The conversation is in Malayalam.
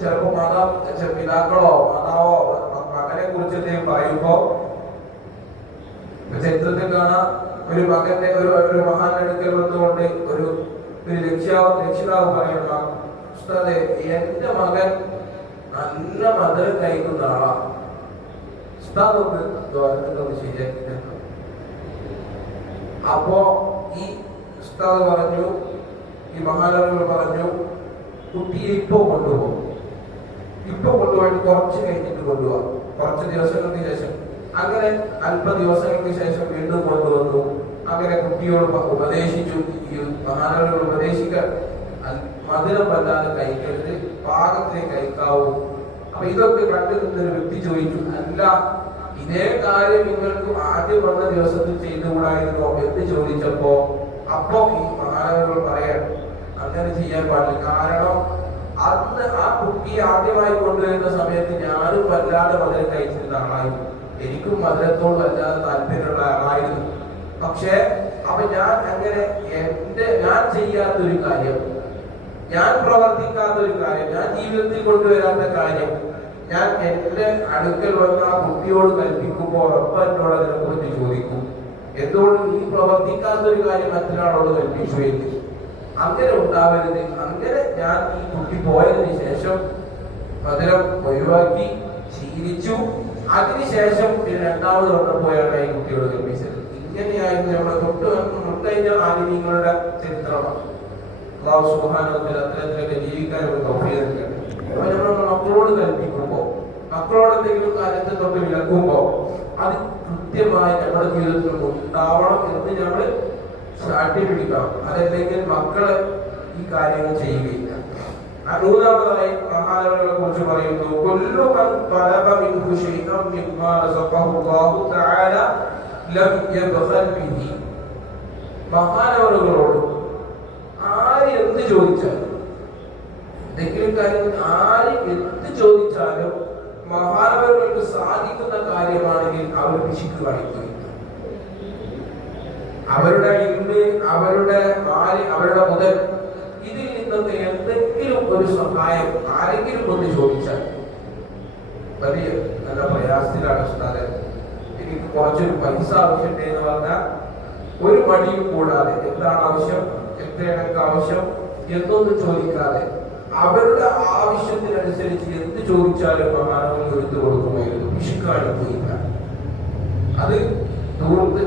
ചിലപ്പോൾ പിതാക്കളോ മാതാവോ മകനെ കുറിച്ച് എന്തെങ്കിലും പറയുമ്പോ ചരിത്രത്തിൽ കാണാം, ഒരു മകന്റെ ഒരു മഹാൻ അടുക്കൽ വന്നുകൊണ്ട് ഒരു രക്ഷിതാവ് പറയുന്ന, ഉസ്താദേ, എന്റെ മകൻ നല്ല മധുരം കഴിക്കുന്ന ആളാ, ഉസ്താദ് ഒന്ന് ശരിയാക്കി. അപ്പോ ഈ ഉസ്താദ് പറഞ്ഞു, ഈ മഹാനവകൾ പറഞ്ഞു, കുട്ടിയെ ഇപ്പോ കൊണ്ടുപോകും, ഇപ്പൊ കൊണ്ടുപോയിട്ട് കുറച്ച് കഴിഞ്ഞിട്ട് കൊണ്ടുപോകാം, കുറച്ച് ദിവസങ്ങൾക്ക് ശേഷം. അങ്ങനെ അല്പ ദിവസങ്ങൾക്ക് ശേഷം വീണ്ടും കൊണ്ടുവന്നു. അങ്ങനെ കുട്ടിയോട് ഉപദേശിച്ചു, ഈ മഹാനവകൾ ഉപദേശിക്കാൻ മധുരം വല്ലാതെ കഴിക്കരുത്, പാകത്തിനെ കഴിക്കാവൂ. അപ്പൊ ഇതൊക്കെ കണ്ടു നിന്നൊരു വ്യക്തി ചോദിച്ചു, അല്ല, ഇതേ കാര്യം നിങ്ങൾക്ക് ആദ്യം വന്ന ദിവസത്തിൽ ചെയ്തുകൂടായിരുന്നോ എന്ന് ചോദിച്ചപ്പോ അപ്പോ ഈ മഹാനവകൾ പറയാൻ, അങ്ങനെ ചെയ്യാൻ പാടില്ല. കാരണം അന്ന് ആ കുട്ടിയെ ആദ്യമായി കൊണ്ടുവരുന്ന സമയത്ത് ഞാനും വല്ലാതെ മധുരം കഴിച്ചിരുന്ന ആളായിരുന്നു, എനിക്കും മധുരത്തോട് വല്ലാതെ താല്പര്യമുള്ള ആളായിരുന്നു. പക്ഷേ അപ്പൊ ഞാൻ അങ്ങനെ ഞാൻ ചെയ്യാത്തൊരു കാര്യം, ഞാൻ പ്രവർത്തിക്കാത്തൊരു കാര്യം, ഞാൻ ജീവിതത്തിൽ കൊണ്ടുവരാത്ത കാര്യം ഞാൻ എന്റെ അടുക്കൽ വന്ന ആ കുട്ടിയോട് കൽപ്പിക്കുമ്പോൾ ഉറപ്പ് എന്നോട് അതിനെ കുറിച്ച് ചോദിക്കും, എന്തുകൊണ്ട് നീ പ്രവർത്തിക്കാത്തൊരു കാര്യം മറ്റൊരാളോട് കൽപ്പിച്ചു എന്ന്. അങ്ങനെ ഉണ്ടാവരുത്. അങ്ങനെ ഞാൻ ഈ കുട്ടി പോയതിനു ശേഷം മധുരം ഒഴിവാക്കി ശീലിച്ചു. അതിനുശേഷം രണ്ടാമത് വന്നപ്പോഴാണ് ഈ കുട്ടിയോട് കൽപ്പിച്ചത്. ഇങ്ങനെയായിരുന്നു നമ്മുടെ തൊട്ടുകഴിഞ്ഞ ആലിമീങ്ങളുടെ ചരിത്രമാണ്. അല്ലാഹു സുബ്ഹാനഹു വ തആല അത്തരത്തിലൊക്കെ ജീവിക്കാൻ ഒരു തൗഫീഖ് നൽകട്ടെ. അപ്പോൾ നമ്മൾ മക്കളോട് കൽപ്പിക്കുമ്പോ, മക്കളോട് എന്തെങ്കിലും കാര്യത്തെ തൊട്ട് വിലക്കുമ്പോ അത് കൃത്യമായി നമ്മുടെ ജീവിതത്തിൽ ഉണ്ടാവണം എന്ന് നമ്മൾ സാധ്യപിടിക്കണം. അതല്ലെങ്കിൽ മക്കളെ ഈ കാര്യങ്ങൾ ചെയ്യുകയില്ല. മൂന്നാമതായി മഹാനവകളെ കുറിച്ച് പറയുന്നു, കുല്ലു മൻ തലബ മിൻഹു ശൈഅൻ മിമ്മാ റസഖഹു അല്ലാഹു തആല ലം യബ്ഖൽ ബിഹി. മഹാനവകളോട് ആര് എന്ത് ചോദിച്ചാലും, എന്തെങ്കിലും കാര്യം ആര് എന്ത് ചോദിച്ചാലും മഹാനവകൾക്ക് സാധിക്കുന്ന കാര്യമാണെങ്കിൽ അവർ പിശുക്ക് കാണിക്കുകയില്ല. അവരുടെ ഇൽമ്, അവരുടെ മാല്, അവരുടെ മുതൽ, ഇതിൽ നിന്നൊക്കെ എന്തെങ്കിലും ഒരു സഹായം ആരെങ്കിലും ഒന്ന് ചോദിച്ചാൽ, വലിയ നല്ല പ്രയാസത്തിലാണ് ഉസ്താദേ, എനിക്ക് കുറച്ചൊരു പൈസ ആവശ്യമുണ്ട് എന്ന് പറഞ്ഞാൽ ഒരു മടിയും കൂടാതെ എന്താണ് ആവശ്യം, എത്രയാണ് ആവശ്യം എന്നൊന്നും ചോദിക്കാതെ അവരുടെ ആവശ്യത്തിനനുസരിച്ച് എന്ത് ചോദിച്ചാലും മഹാനവകൾ എടുത്തു കൊടുക്കുമായിരുന്നു. പിശുക്ക് കാണിക്കുകയില്ല. അത് ദൂരത്ത്